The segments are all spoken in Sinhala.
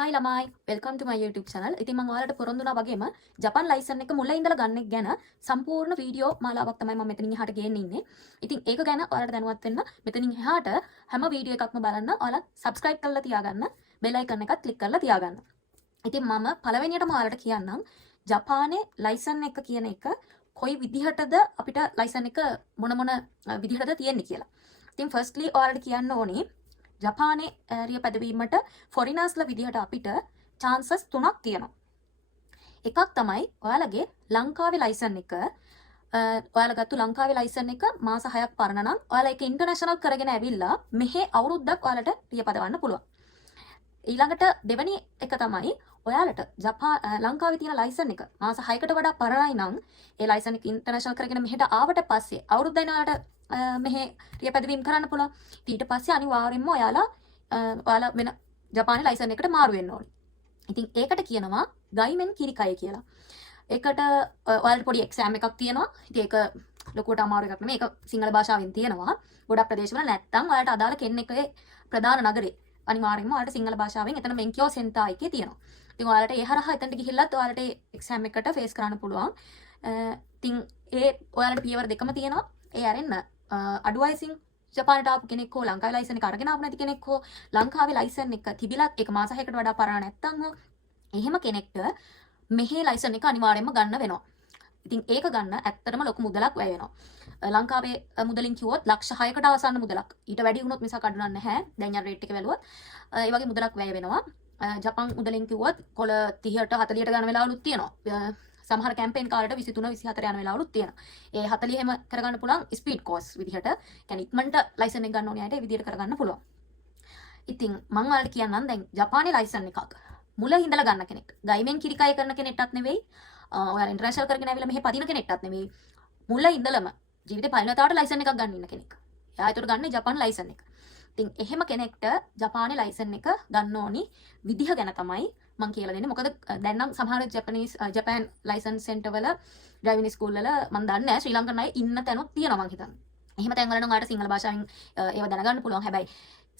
හායි ළමයි වෙල්කම් ටු මයි YouTube channel. ඉතින් මම ඔයාලට පොරොන්දු වුණා වගේම ජපාන් ලයිසන් එක මුලින් ඉඳලා ගන්න එක ගැන සම්පූර්ණ වීඩියෝ මාලාවක් තමයි මම මෙතනින් එහාට ගේන්න ඉන්නේ. ඉතින් ඒක ගැන ඔයාලට දැනුවත් වෙන්න මෙතනින් එහාට හැම වීඩියෝ එකක්ම බලන්න ඔයාලා subscribe කරලා තියාගන්න, bell icon එකත් click කරලා තියාගන්න. ඉතින් මම පළවෙනියටම ඔයාලට කියන්නම් ජපානයේ ලයිසන් එක කියන එක කොයි විදිහටද අපිට ලයිසන් එක මොන විදිහටද තියෙන්නේ කියලා. ඉතින් firstly ඔයාලට කියන්න ඕනේ ජපානයේ රිය පැදවීමට ෆොරිනර්ස්ලා විදිහට අපිට chances තුනක් තියෙනවා. එකක් තමයි ඔයාලගේ ලංකාවේ ලයිසන් එක ඔයාලා ගත්ත ලංකාවේ ලයිසන් එක මාස 6ක් පරණ නම් ඔයාලා ඒක ඉන්ටර්නැෂනල් කරගෙන ඇවිල්ලා මෙහෙ අවුරුද්දක් ඔයාලට රිය පදවන්න පුළුවන්. ඊළඟට දෙවෙනි එක තමයි ඔයාලට ලංකාවේ තියෙන ලයිසන් එක මාස 6කට වඩා පරණයි නම් ඒ ලයිසන් එක ඉන්ටර්නැෂනල් කරගෙන මෙහෙට ආවට පස්සේ අවුරුද්දෙන් ඔයාලට මෙහෙ රිය පැදවීම කරන්න පුළුවන්. ඊට පස්සේ අනිවාර්යෙන්ම ඔයාලා වෙන ජපානයේ ලයිසන් එකට මාරු වෙන්න ඕනේ. ඉතින් ඒකට කියනවා ගයිමෙන් කිරිකය කියලා. ඒකට ඔයාලට පොඩි එක්සෑම් එකක් තියෙනවා. ඉතින් ඒක ලොකුවට අමාරු එකක් නෙමෙයි. ඒක සිංහල භාෂාවෙන් තියෙනවා. ගොඩක් ප්‍රදේශවල නැත්තම් ඔයාලට අදාළ කෙනෙක්ගේ ප්‍රධාන නගරේ අනිවාර්යෙන්ම ඔයාලට සිංහල භාෂාවෙන් එතන මෙන්කියෝ සෙන්ටා එකේ තියෙනවා. ඉතින් ඔයාලට ඒ හරහා එතනට ගිහිල්ලත් ඔයාලට එක්සෑම් එකට ෆේස් කරන්න පුළුවන්. ඉතින් ඒ ඔයාලට පියවර දෙකම තියෙනවා. ඒ අරින්න අඩු වයසින් ජපානට ආපු කෙනෙක් හෝ ලංකාවේ ලයිසන් එක අරගෙන ආපු නැති කෙනෙක් හෝ ලංකාවේ ලයිසන් එක තිබිලත් ඒක මාස 6කට වඩා පරණ නැත්නම් හෝ එහෙම කෙනෙක්ට මෙහි ලයිසන් එක අනිවාර්යයෙන්ම ගන්න වෙනවා. ඉතින් ඒක ගන්න ඇත්තටම ලොකු මුදලක් වැය වෙනවා. ලංකාවේ මුදලින් කිව්වොත් ලක්ෂ 6කට ආසන්න මුදලක්. ඊට වැඩි වුණොත් මිසක් අඩු නැහැ. දැන් යන රේට් එක බැලුවොත් ඒ වගේ මුදලක් වැය වෙනවා. ජපාන් මුදලින් කිව්වොත් කොළ 30ට 40ට ගන්න වෙලාවලුත් තියෙනවා. සමහර කැම්පේන් කාලට 23 24 යන වෙලාවලුත් තියෙනවා. ඒ 40 එහෙම කරගන්න පුළුවන් ස්පීඩ් කෝස් විදිහට. يعني ඉක්මනට ලයිසන් එක ගන්න ඕනේ අයට ඒ විදිහට කරගන්න පුළුවන්. ඉතින් මම ඔයාලට කියන්නම් දැන් ජපානයේ ලයිසන් එකක් මුල ඉඳලා ගන්න කෙනෙක්. ගයිමෙන් කිරිකය කරන කෙනෙක්ටත් නෙවෙයි. ඔයාලා ඉන්ටර්නැෂනල් කරගෙන ආවිලා මෙහෙ පදින කෙනෙක්ටත් නෙවෙයි. මුල ඉඳලම ජීවිතේ පළවෙනි වතාවට ලයිසන් එකක් ගන්න ඉන්න කෙනෙක්. එයා ඒතර ගන්න ජපාන් ලයිසන් එක. ඉතින් එහෙම කෙනෙක්ට ජපානයේ ලයිසන් එක ගන්න ඕනි විදිහ ගැන තමයි මම කියලා දෙන්නේ. මොකද දැන් නම් සමහර ජපාන් ලයිසන්ස් සෙන්ටර් වල ඩ්‍රයිවිං ස්කූල් වල මම දන්නේ නැහැ ශ්‍රී ලංකන් අය ඉන්න තැනුත් තියෙනවා මම හිතන්නේ. එහෙම තැන් වල නම් ඔයාලට සිංහල භාෂාවෙන් ඒව දැනගන්න පුළුවන්. හැබැයි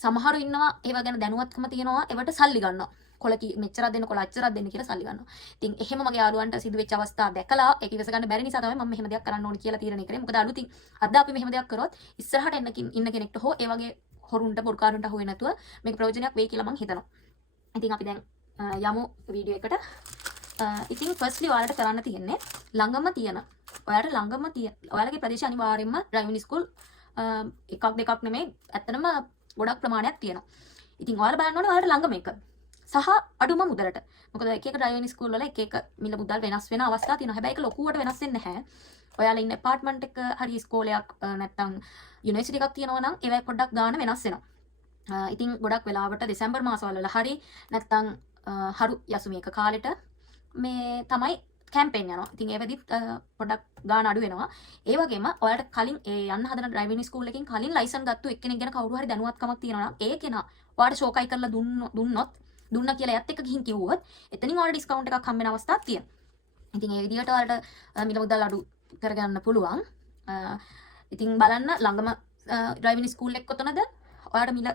සමහරු ඉන්නවා ඒව ගැන දැනුවත්කම තියෙනවා. ඒවට සල්ලි ගන්නවා. කොළ මෙච්චරක් දෙන්න කොළ අච්චරක් දෙන්න කියලා සල්ලි ගන්නවා. ඉතින් එහෙම මගේ යාළුවන්ට සිදු වෙච්ච අවස්ථා දැකලා ඒක ඉවස ගන්න බැරි නිසා තමයි මම මෙහෙම දෙයක් කරන්න ඕනේ කියලා තීරණය කරේ. මොකද අලුතින් අද අපි මෙහෙම දෙයක් කරොත් ඉස්සරහට ඉන්න කෙනෙක්ට හෝ ඒ වගේ හොරුන්ට පොඩ්කාරුන්ට හොය නැතුව මේක ප්‍රයෝජනයක් වෙයි කියලා මම හිතනවා. ඉතින් අපි දැන් යමු වීඩියෝ එකට. ඉතින් ෆස්ට්ලි ඔයාලට කරන්න තියෙන්නේ ඔයාලගේ ප්‍රදේශ අනිවාර්යයෙන්ම ඩ්‍රයිවිං ස්කූල් එකක් දෙකක් නෙමෙයි ඇත්තටම ගොඩක් ප්‍රමාණයක් තියෙනවා. ඉතින් ඔයාලා බලන්න ඕනේ ඔයාලට ළඟම එක. සහ අඩුම මුදලට. මොකද එක එක ඩ්‍රයිවිං ස්කූල් වල එක මිල මුදල් වෙනස් වෙන අවස්ථා තියෙනවා. හැබැයි ඒක ලොකුවට වෙනස් වෙන්නේ නැහැ. ඔයාලා ඉන්න ඇපාර්ට්මන්ට් එක හරි ඉස්කෝලයක් නැත්නම් යුනිවර්සිටි එකක් තියෙනවා නම් ඒවයි පොඩ්ඩක් ගාණ වෙනස් වෙනවා. ඉතින් ගොඩක් වෙලාවට දෙසැම්බර් මාසවල හරි නැත්නම් හරු යසුමේක කාලෙට මේ තමයි කැම්පේන් යනවා. ඉතින් ඒ වෙදිත් පොඩ්ඩක් ගාණ අඩු වෙනවා. ඒ වගේම ඔයාලට කලින් ඒ යන්න හදන ඩ්‍රයිවිං ස්කූල් එකකින් කලින් ලයිසන් ගත්තු එක්කෙනෙක් ගැන කවුරු හරි දැනුවත්කමක් තියෙනවා නම් ඒ කෙනා ඔයාලට ෂෝකයි කරලා දුන්නා කියලා එයත් එක්ක ගිහින් කිව්වොත් එතනින් ඔයාලට ඩිස්කවුන්ට් එකක් හම්බ වෙන අවස්ථාවක් තියෙනවා. ඉතින් ඒ විදිහට ඔයාලට මිල මුදල් අඩු කරගන්න පුළුවන්. ඉතින් බලන්න ළඟම ඩ්‍රයිවිං ස්කූල් එක කොතනද? ඔයාලට මිල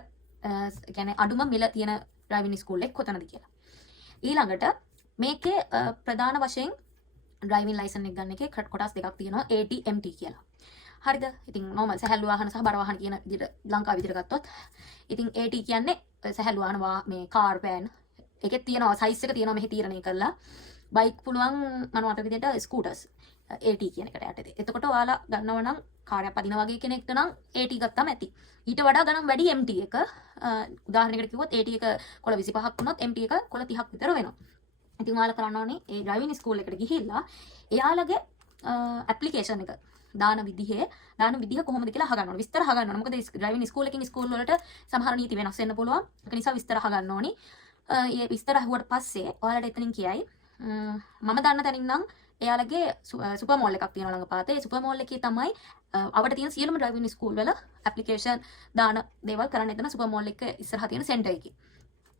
කියන්නේ අඩුම මිල තියෙන ඩ්‍රයිවිං ස්කූල් එක කොතනද කියලා. ඊළඟට මේකේ ප්‍රධාන වශයෙන් ඩ්‍රයිවිං ලයිසන් එක ගන්න එකේ කොටස් දෙකක් තියෙනවා AT-MT කියලා. හරිද? ඉතින් normal සැහැල්ලු වාහන සහ බර වාහන කියන විදිහට ලංකාව විදිහට ගත්තොත් ඉතින් AT කියන්නේ සැහැල්ලු වාහන මේ කාර් වෑන් එකේ තියෙනවා සයිස් එක තියෙනවා මෙහි තීරණය කරලා. බයික් පුළුවන් මනෝමත විදිහට ස්කූටර්ස් AT කියන එකට යටතේ. එතකොට ඔයාලා ගන්නව නම් කාර්යයක් පදින වගේ කෙනෙක්ට නම් AT ගත්තාම ඇති. ඊට වඩා ගණන් වැඩි MT එක. උදාහරණයකට කිව්වොත් AT එක කොළ 25ක් වුණොත් MT එක කොළ 30ක් විතර වෙනවා. ඉතින් ඔයාලා කරන්න ඕනේ ඒ ඩ්‍රයිවිං ස්කූල් එකට ගිහිල්ලා එයාලගේ ඇප්ලිකේෂන් එක දාන විදිහ කොහොමද කියලා අහගන්න ඕනේ. විස්තර අහගන්න ඕනේ. මොකද ඩ්‍රයිවිං ස්කූල් එකකින් ස්කූල් වලට සමහර නීති වෙනස් වෙන්න පුළුවන්. ඒක නිසා විස්තර අහගන්න ඕනේ. ඒ විස්තර අහුවට පස්සේ ඔයාලට එතනින් කියයි මම දන්න තැනින් නම් එයාලගේ සුපර් මෝල් එකක් තියෙනවා ළඟපාතේ. ඒ සුපර් මෝල් එකේ තමයි අවට තියෙන සියලුම ඩ්‍රයිවිං ස්කූල් වල ඇප්ලිකේෂන් දාන දේවල් කරන්න එතන සුපර් මෝල් එක ඉස්සරහා තියෙන සෙන්ටර් එකේ.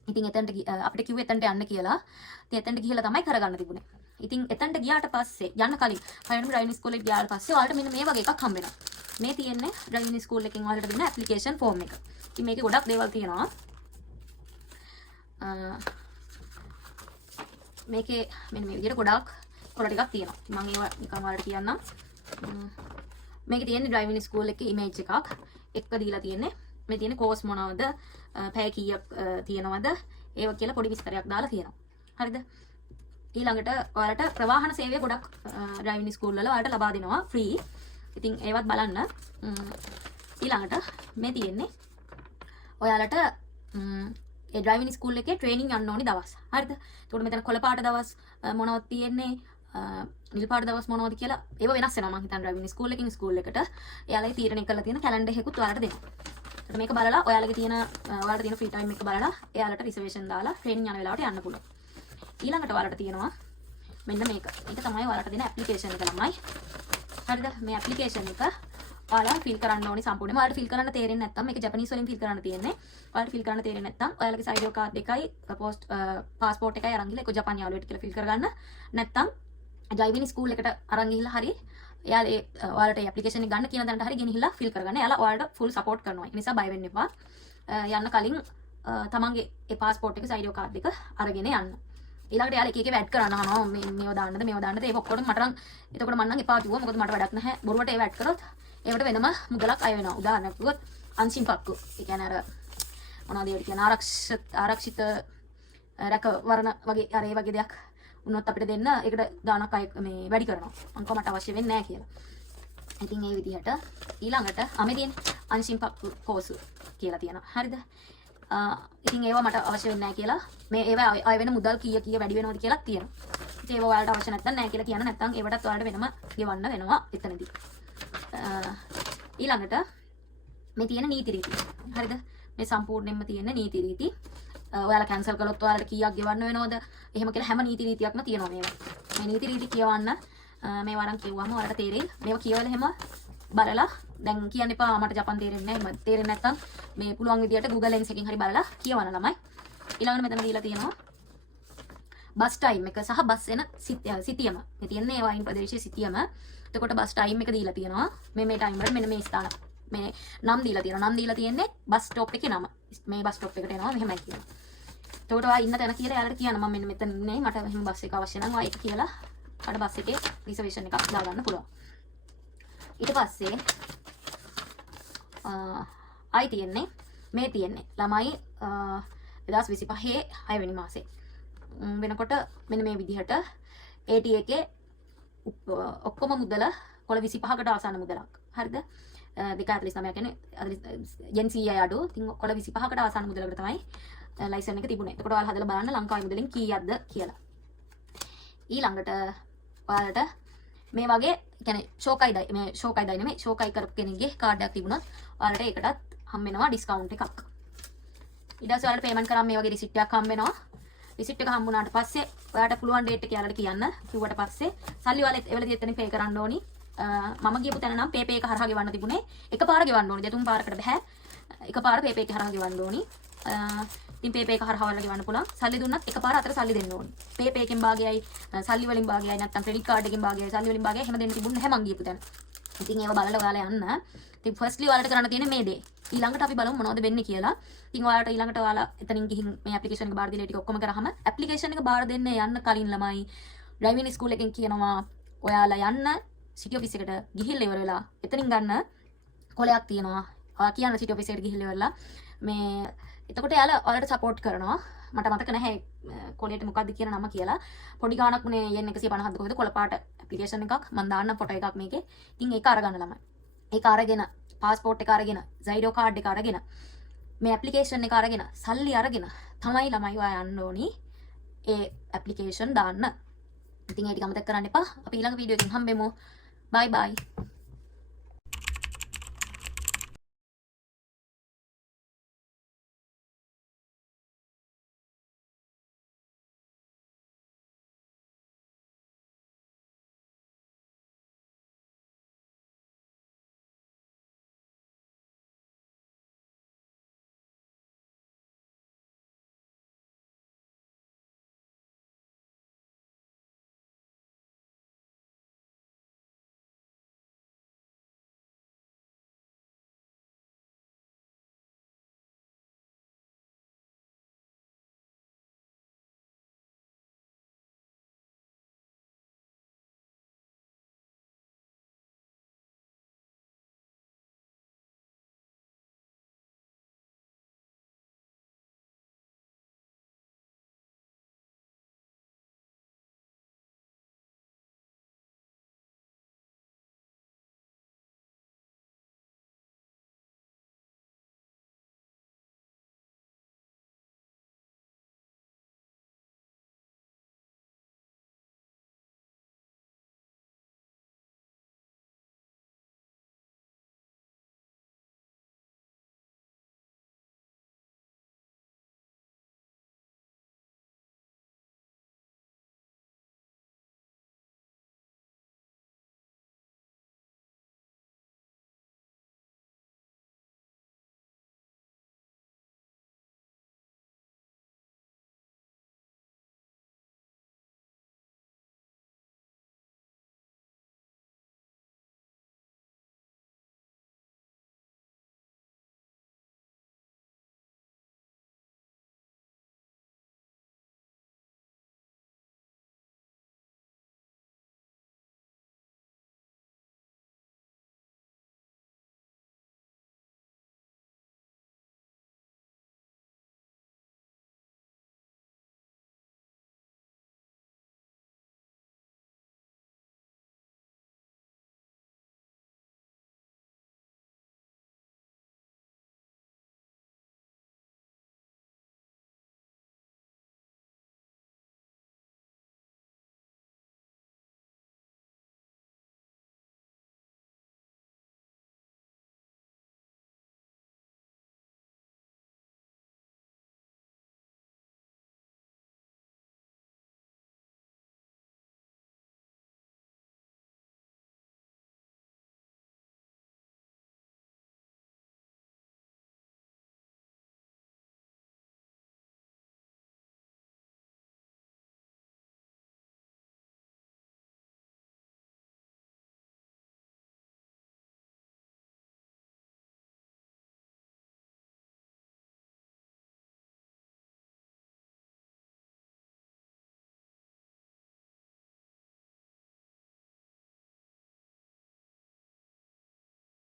ඉතින් එතනට අපිට කිව්වේ එතනට යන්න කියලා. ඉතින් එතනට ගිහලා තමයි කරගන්න තිබුණේ. ඉතින් එතනට ගියාට පස්සේ යන්න කලින් පළවෙනිම ඩ්‍රයිවිං ස්කූල් එකට ගියාට පස්සේ ඔයාලට මෙන්න මේ වගේ එකක් හම්බ වෙනවා. මේ තියෙන්නේ ඩ්‍රයිවිං ස්කූල් එකෙන් ඔයාලට දෙන ඇප්ලිකේෂන් ෆෝම් එක. ඉතින් මේකේ ගොඩක් දේවල් තියෙනවා. මේකේ මෙන්න මේ විදිහට ගොඩාක් කොළ ටිකක් තියෙනවා. මම ඒවා නිකන් ඔයාලට කියන්නම්. මේකේ තියෙන්නේ ඩ්‍රයිවිං ස්කූල් එකේ ඉමේජ් එකක් එක්ක දීලා තියෙන්නේ. මේ තියෙන්නේ කෝස් මොනවද, පැය කීයක් තියෙනවද, ඒව කියලා පොඩි විස්තරයක් දාලා තියෙනවා. හරිද? ඊළඟට ඔයාලට ප්‍රවාහන සේවය ගොඩක් ඩ්‍රයිවිං ස්කූල් වල ඔයාලට ලබා දෙනවා ෆ්‍රී. ඉතින් ඒවත් බලන්න. ඊළඟට මේ තියෙන්නේ ඔයාලට ඒ ඩ්‍රයිවිං ස්කූල් එකේ ට්‍රේනින් යන්න ඕනි දවස්. හරිද? එතකොට මෙතන කොළ පාට දවස් මොනවද තියෙන්නේ, නිල් පාට දවස් මොනවද කියලා ඒව වෙනස් වෙනවා. මම හිතන්නේ ඩ්‍රයිවිං ස්කූල් එකකින් ස්කූල් එකට එයාලගේ තීරණය කරලා තියෙන කැලෙන්ඩර් එකකුත් ඔයාලට දෙනවා. එතකොට මේක බලලා ඔයාලට තියෙන ෆ්‍රී ටයිම් එක බලලා එයාලට රිසර්වේෂන් දාලා ට්‍රේනින් යන වෙලාවට යන්න පුළුවන්. ඊළඟට ඔයාලට තියෙනවා මෙන්න මේක. මේක තමයි ඔයාලට දෙන ඇප්ලිකේෂන් එක ළමයි. හරිද? මේ ඇප්ලිකේෂන් එක ඔයාලා ෆිල් කරන්න ඕනි සම්පූර්ණයෙන්ම. ඔයාලට ෆිල් කරන්න තේරෙන්නේ නැත්නම් මේක ජපනීස් වලින් ෆිල් කරන්න තියෙන්නේ. ඔයාලට ෆිල් කරන්න තේරෙන්නේ නැත්නම් ඔයාලගේ සයිඩෝ කාඩ් එකයි පාස්පෝර්ට් එකයි අරන් ගිහලා ඒක ජපාන් යාළුවෙක් කියලා ෆිල් කරගන්න. නැත්නම් ඩ්‍රයිවිං ස්කූල් එකට අරන් ගිහලා හරි එයාලා ඔයාලට මේ ඇප්ලිකේෂන් එක ගන්න කියන තැනට හරි ගෙනහිල්ලා ෆිල් කරගන්න. එයාලා ඔයාලට ෆුල් සපෝට් කරනවා. ඒ නිසා බය වෙන්න එපා. යන්න කලින් තමන්ගේ ඒ පාස්පෝර්ට් එක සයිඩෝ කාඩ් එක අරගෙන යන්න. ඊළඟට යාලා එක එක වැඩ් කරන්න අහනවා මේව දාන්නද මේව දාන්නද ඒක ඔක්කොම මට නම් එතකොට මම නම් එපා කිව්වා මොකද මට වැඩක් නැහැ බොරුවට ඒ වැඩ් කරොත් ඒවට වෙනම මුදලක් අය වෙනවා උදාහරණයක් කිව්වොත් අන්සිම් පක්කු ඒ කියන්නේ අර මොනවද ඒවට කියන ආරක්ෂිත රැකවරණ වගේ අර ඒ වගේ දෙයක් වුණොත් අපිට දෙන්න ඒකට දානක් අය මේ වැඩි කරනවා අංක මට අවශ්‍ය වෙන්නේ නැහැ කියලා. ඉතින් ඒ විදිහට ඊළඟට අමේ තියෙන්නේ අන්සිම් පක්කු කෝසු කියලා තියෙනවා. හරිද? ඉතින් ඒවා මට අවශ්‍ය වෙන්නේ නැහැ කියලා මේ ඒවා අය වෙන මුදල් කීය වැඩි වෙනවද කියලා තියෙනවා. ඉතින් ඒවා ඔයාලට අවශ්‍ය නැත්නම් නැහැ කියලා කියන්න නැත්නම් ඒවටත් ඔයාලට වෙනම ගෙවන්න වෙනවා එතනදී. ඊළඟට මේ තියෙන නීති රීති. හරිද? මේ සම්පූර්ණයෙන්ම තියෙන නීති රීති. ඔයාලා කැන්සල් කළොත් ඔයාලට කීයක් ගෙවන්න වෙනවද? එහෙම කියලා හැම නීති රීතියක්ම තියෙනවා මේවා. මේ නීති රීති කියවන්න මේවා අරන් කියවුවම ඔයාලට තේරෙයි. මේවා කියවලා එහෙම බලලා දැන් කියන්න එපා මට ජපන් තේරෙන්නේ නැහැ. මට තේරෙන්නේ නැත්නම් මේ පුළුවන් විදියට Google Lens එකකින් හරි බලලා කියවන්න ළමයි. ඊළඟට මෙතන දීලා තියෙනවා බස් ටයිම් එක සහ බස් එන සිතියම. මේ තියන්නේ වයින් ප්‍රදේශයේ සිතියම. එතකොට බස් ටයිම් එක දීලා තියෙනවා. මේ ටයිම් වල මෙන්න මේ ස්ථාන. මේ නම් දීලා තියෙනවා. නම් දීලා තියෙන්නේ බස් ස්ටොප් එකේ නම. මේ බස් ස්ටොප් එකට එනවා මෙහෙමයි කියනවා. එතකොට ඔයා ඉන්න තැන කියලා එයාලට කියන්න මම මෙන්න මෙතන ඉන්නේ. මට මෙහෙම බස් එක අවශ්‍ය නම් ඔයා ඒක කියලා අර බස් එකේ රිසර්වේෂන් එකක් දාගන්න පුළුවන්. ඊට පස්සේ ආයි තියෙන්නේ මේ තියෙන්නේ ළමයි 2025 6 වෙනි මාසේ වෙනකොට මෙන්න මේ විදිහට AT එකේ ඔක්කොම මුදල කොළ 25කට ආසන්න මුදලක්. හරිද? 249 කියන්නේ ජෙන්සී අඩු. ඉතින් කොළ 25කට ආසන්න මුදලකට තමයි ලයිසන් එක තිබුණේ. එතකොට ඔයාලා හදලා බලන්න ලංකාවේ මුදලින් කීයක්ද කියලා. ඊළඟට ඔයාලට මේ වගේ කියන්නේ ෂෝකයිදයි නෙමෙයි ෂෝකයි කරපු කෙනෙක්ගේ කාඩ් එකක් තිබුණොත් ඔයාලට ඒකටත් හම්බ වෙනවා ඩිස්කවුන්ට් එකක්. ඊට පස්සේ ඔයාලට පේමන්ට් කරාම මේ වගේ රිසිට් එකක් හම්බ වෙනවා. රිසිට් එක හම්බුනාට පස්සේ ඔයාලට පුළුවන් ඩේට් එක යාලට කියන්න. කිව්වට පස්සේ සල්ලි ඔයාලා එවලදී එතනින් පේ කරන්න ඕනි. මම ගියපු තැන නම් PayPay එක හරහා ගෙවන්න තිබුණේ. එකපාර ගෙවන්න ඕනි. දෙතුන් පාරකට බෑ. එකපාර PayPay එක හරහා ගෙවන්න ඕනි. ඉතින් PayPay එක හරහා ඔයාලා ගෙවන්න පුළුවන්. සල්ලි දුන්නත් එකපාර අතර සල්ලි දෙන්න ඕනි. PayPay එකෙන් භාගයයි සල්ලි වලින් භාගයයි නැත්නම් ක්‍රෙඩිට් කාඩ් එකෙන් භාගයයි සල්ලි වලින් භාගයයි එහෙම දෙන්න තිබුණේ නැහැ මං ගියපු තැන. ඉතින් ඒව බලලා ඔයාලා යන්න. ඉතින් ෆස්ට්ලි ඔයාලට කරන්න තියෙන්නේ මේ දේ. ඊළඟට අපි බලමු මොනවද වෙන්නේ කියලා. ඉතින් ඔයාලට ඊළඟට ඔයාලා එතනින් ගිහින් මේ ඇප්ලිකේෂන් එක බාර දීලා ටික ඔක්කොම කරාම ඇප්ලිකේෂන් එක බාර දෙන්න යන්න කලින් ළමයි ඩ්‍රයිවිං ස්කූල් එකෙන් කියනවා ඔයාලා යන්න සිටි ඔෆිස් එකට ගිහිල්ලා ඉවර වෙලා එතනින් ගන්න කොලයක් තියෙනවා. ඔයා කියන්න සිටි ඔෆිස් එකට ගිහිල්ලා ඉවරලා මේ එතකොට එයාලා ඔයාලට සපෝට් කරනවා. මට මතක නැහැ කොලේට මොකද්ද කියන නම කියලා. පොඩි ගාණක් නේ yen 150ද කොහෙද කොළ පාට ඇප්ලිකේෂන් එකක් මම දාන්න ෆොටෝ එකක් මේකේ. ඉතින් ඒක අරගන්න ළමයි. ඒක අරගෙන පාස්පෝර්ට් එක අරගෙන සයිඩෝ කාඩ් එක අරගෙන මේ ඇප්ලිකේෂන් එක අරගෙන සල්ලි අරගෙන තමයි ළමයි ඔයා යන්න ඕනි ඒ ඇප්ලිකේෂන් දාන්න. ඉතින් ඒ ටික අමතක කරන්න එපා. අපි ඊළඟ වීඩියෝ එකකින් හම්බෙමු. බයි බයි.